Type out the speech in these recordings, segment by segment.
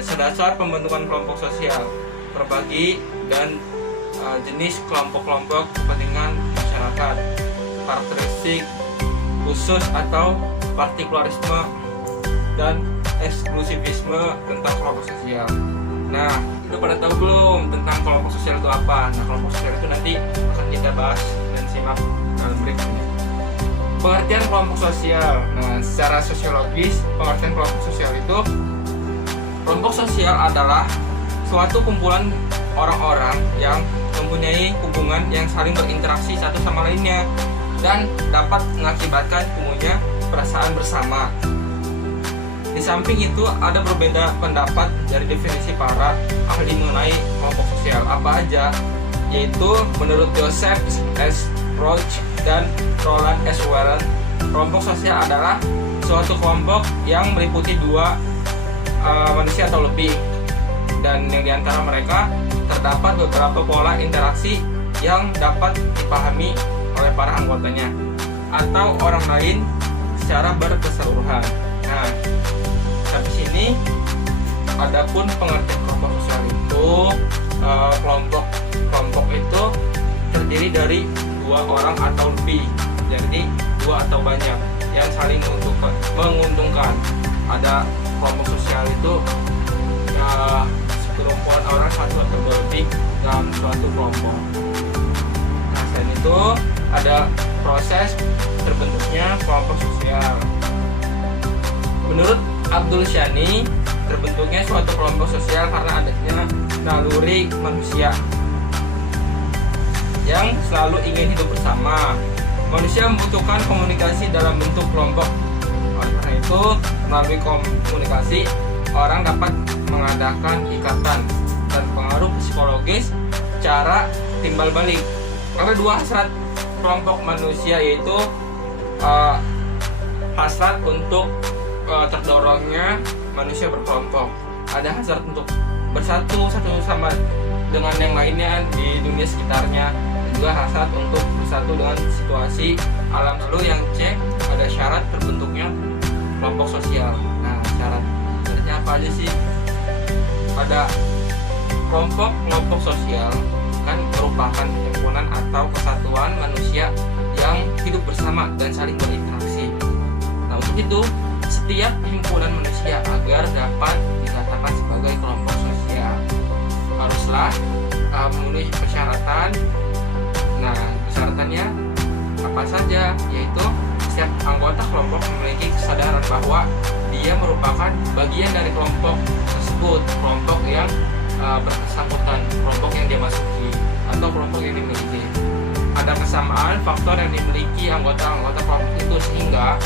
Dasar-dasar pembentukan kelompok sosial, berbagi dan jenis kelompok-kelompok kepentingan masyarakat, karakteristik khusus atau partikularisme, dan eksklusivisme tentang kelompok sosial. Nah, udah pada tahu belum tentang kelompok sosial itu apa? Nah, kelompok sosial itu nanti akan kita bahas dan simak dalam berikut ini. Pengertian kelompok sosial. Nah, secara sosiologis, pengertian kelompok sosial itu, kelompok sosial adalah suatu kumpulan orang-orang yang mempunyai hubungan yang saling berinteraksi satu sama lainnya dan dapat mengakibatkan tumbuhnya perasaan bersama. Di samping itu ada berbeda pendapat dari definisi para ahli mengenai kelompok sosial apa aja, yaitu menurut Joseph S. Roach dan Roland S. Warren, kelompok sosial adalah suatu kelompok yang meliputi dua manusia atau lebih, dan yang diantara mereka terdapat beberapa pola interaksi yang dapat dipahami oleh para anggotanya atau orang lain secara berkeseluruhan. Nah, sampai sini adapun pengertian kelompok sosial itu, kelompok itu terdiri dari dua orang atau lebih, jadi dua atau banyak yang saling menguntungkan. Ada kelompok sosial itu segerombolan orang satu atau lebih dalam suatu kelompok. Nah, selain itu ada proses terbentuknya kelompok sosial. Menurut Abdul Shani, terbentuknya suatu kelompok sosial karena adanya naluri manusia yang selalu ingin hidup bersama. Manusia membutuhkan komunikasi dalam bentuk kelompok. Oleh karena itu, melalui komunikasi, orang dapat mengadakan ikatan dan pengaruh psikologis cara timbal balik. Ada dua hasrat kelompok manusia, yaitu hasrat untuk terdorongnya manusia berkelompok. Ada hasrat untuk bersatu satu sama dengan yang lainnya di dunia sekitarnya, dan juga hasrat untuk bersatu dengan situasi alam. Lalu yang C, ada syarat terbentuknya kelompok sosial. Nah, syaratnya apa aja sih? Ada kelompok sosial kan merupakan himpunan atau kesatuan manusia yang hidup bersama dan saling berinteraksi. Nah, untuk itu setiap himpunan manusia agar dapat dikatakan sebagai kelompok sosial haruslah memenuhi persyaratan. Nah, persyaratannya apa saja? Yaitu setiap anggota kelompok memiliki kesadaran bahwa dia merupakan bagian dari kelompok tersebut, kelompok yang bersangkutan, kelompok yang dia masuki atau kelompok yang dimiliki. Ada kesamaan faktor yang dimiliki anggota-anggota kelompok itu sehingga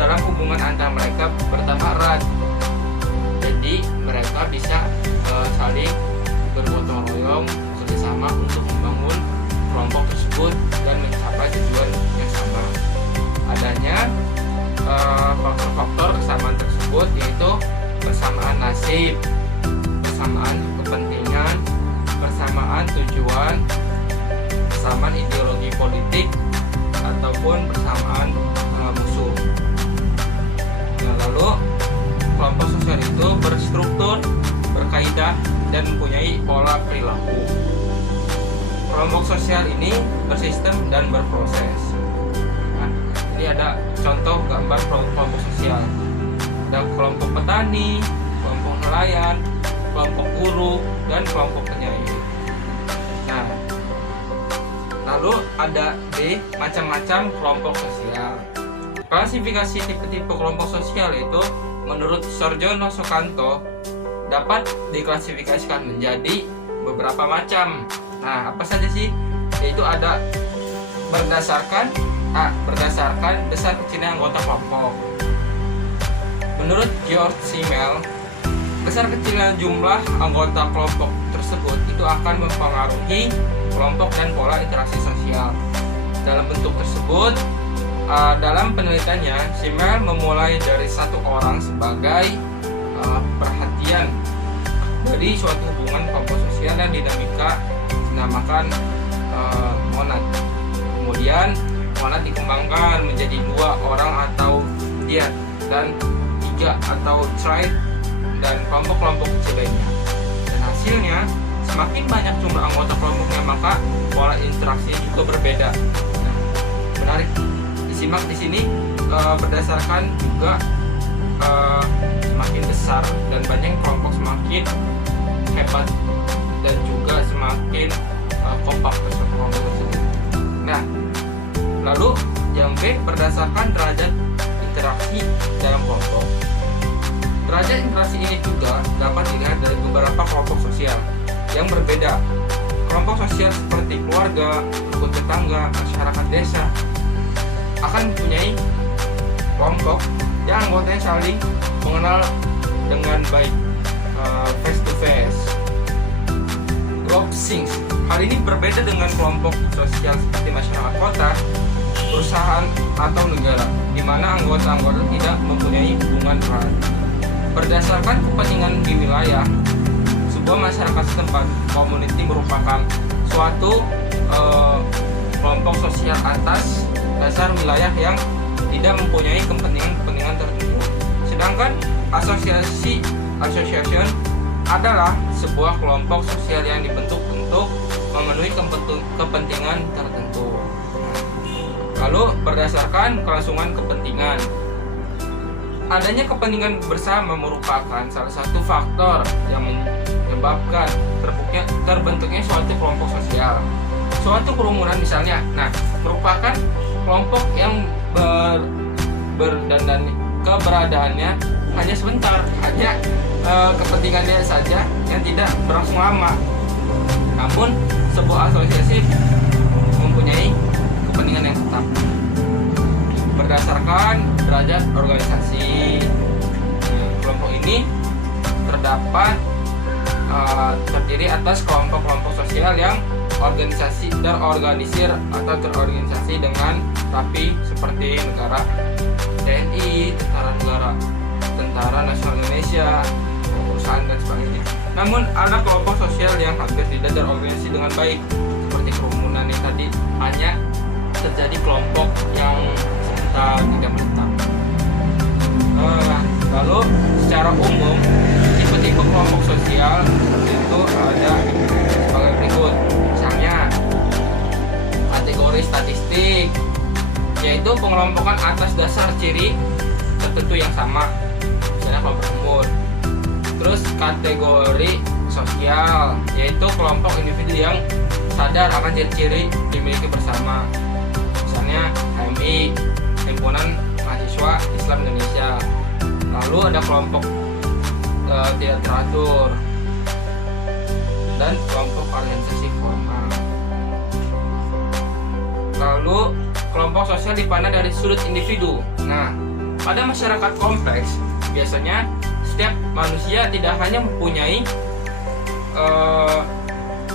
dalam hubungan antara mereka bertambah erat. Jadi mereka bisa saling bergotong royong bekerjasama untuk membangun kelompok tersebut dan mencapai tujuan yang sama. Adanya faktor-faktor kesamaan tersebut yaitu persamaan nasib, persamaan kepentingan, persamaan tujuan, persamaan ideologi politik, ataupun persamaan musuh. Nah, lalu kelompok sosial itu berstruktur, berkaidah, dan mempunyai pola perilaku. Kelompok sosial ini bersistem dan berproses. Nah, ini ada contoh gambar kelompok sosial. Ada kelompok petani, kelompok nelayan, kelompok buruh, dan kelompok penyair. Nah, lalu ada D, macam-macam kelompok sosial. Klasifikasi tipe-tipe kelompok sosial itu menurut Sarjono Soekanto dapat diklasifikasikan menjadi beberapa macam. Nah, apa saja sih? Yaitu ada berdasarkan besar kecilnya anggota kelompok. Menurut George Simmel, besar kecilnya jumlah anggota kelompok tersebut itu akan mempengaruhi kelompok dan pola interaksi sosial. Dalam bentuk tersebut, dalam penelitiannya, Simmel memulai dari satu orang sebagai perhatian dari suatu hubungan kelompok sosial dan dinamika dinamakan monad. Kemudian monad dikembangkan menjadi 2 orang atau dyad dan 3 atau triad, dan kelompok-kelompok kecil semakin banyak jumlah anggota kelompoknya, maka pola interaksi juga berbeda. Nah, menarik disimak di sini berdasarkan juga semakin besar dan banyak kelompok semakin hebat dan juga semakin kompak kelompok tersebut. Nah, lalu yang B, berdasarkan derajat interaksi dalam kelompok. Derajat interaksi ini juga dapat dilihat dari beberapa kelompok sosial yang berbeda. Kelompok sosial seperti keluarga, rukun tetangga, masyarakat desa akan mempunyai kelompok yang anggotanya saling mengenal dengan baik, face to face. Group things. Hal ini berbeda dengan kelompok sosial seperti masyarakat kota, perusahaan atau negara, di mana anggota-anggota tidak mempunyai hubungan erat. Berdasarkan kepentingan di wilayah, sebuah masyarakat setempat, community merupakan suatu kelompok sosial atas dasar wilayah yang tidak mempunyai kepentingan tertentu. Sedangkan association adalah sebuah kelompok sosial yang dibentuk untuk memenuhi kepentingan tertentu. Lalu berdasarkan kelangsungan kepentingan, adanya kepentingan bersama merupakan salah satu faktor yang menyebabkan terbentuknya suatu kelompok sosial. Suatu kerumunan misalnya, merupakan kelompok yang keberadaannya hanya sebentar, hanya kepentingannya saja yang tidak berlangsung lama. Namun sebuah asosiasi mempunyai kepentingan yang tetap. Berdasarkan derajat organisasi, kelompok ini terdiri atas kelompok-kelompok sosial yang terorganisir atau terorganisasi dengan rapi seperti negara TNI, Tentara Nasional Indonesia, perusahaan dan sebagainya. Namun ada kelompok sosial yang hampir tidak terorganisasi dengan baik seperti kerumunan yang tadi, hanya terjadi kelompok yang sebentar tidak menetap. Lalu secara umum tipe-tipe kelompok sosial itu ada sebagai berikut. Misalnya kategori statistik, yaitu pengelompokan atas dasar ciri tertentu yang sama, misalnya kelompok umur. Terus kategori sosial, yaitu kelompok individu yang sadar akan ciri-ciri dimiliki bersama, misalnya HMI, Himpunan Mahasiswa Islam Indonesia. Lalu ada kelompok tidak teratur dan kelompok organisasi formal. Lalu kelompok sosial dipandang dari sudut individu. Pada masyarakat kompleks, biasanya setiap manusia tidak hanya mempunyai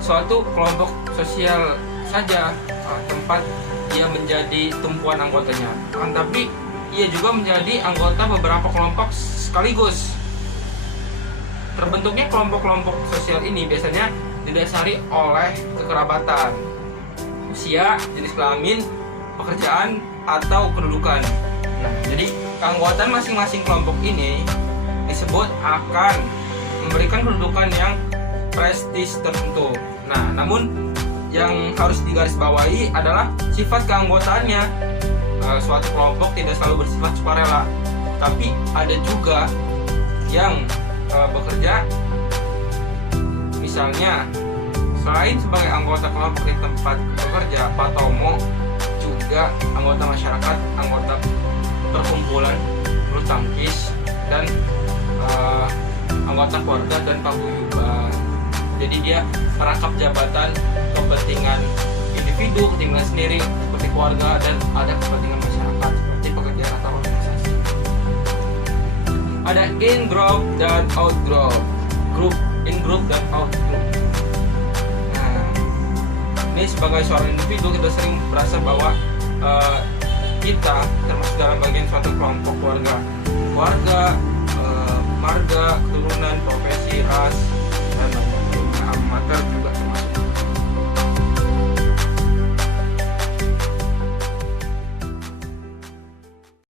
suatu kelompok sosial saja, tempat ia menjadi tumpuan anggotanya, tapi ia juga menjadi anggota beberapa kelompok sekaligus. Terbentuknya kelompok-kelompok sosial ini biasanya didasari oleh kekerabatan, usia, jenis kelamin, pekerjaan, atau kedudukan. Jadi keanggotaan masing-masing kelompok ini disebut akan memberikan kedudukan yang prestis tertentu. Namun yang harus digarisbawahi adalah sifat keanggotaannya. Suatu kelompok tidak selalu bersifat sukarela, tapi ada juga yang bekerja, misalnya selain sebagai anggota kelompok di tempat bekerja, Patomo juga anggota masyarakat, anggota perkumpulan bulu tangkis, dan anggota keluarga dan paguyuban. Jadi dia merangkap jabatan kepentingan individu, kepentingan sendiri seperti keluarga, dan ada kepentingan masyarakat seperti pekerjaan atau organisasi. Ada in group dan out group, in group dan out group. Ini sebagai seorang individu kita sering merasa bahwa kita termasuk dalam bagian suatu kelompok keluarga, marga, keturunan, profesi, ras,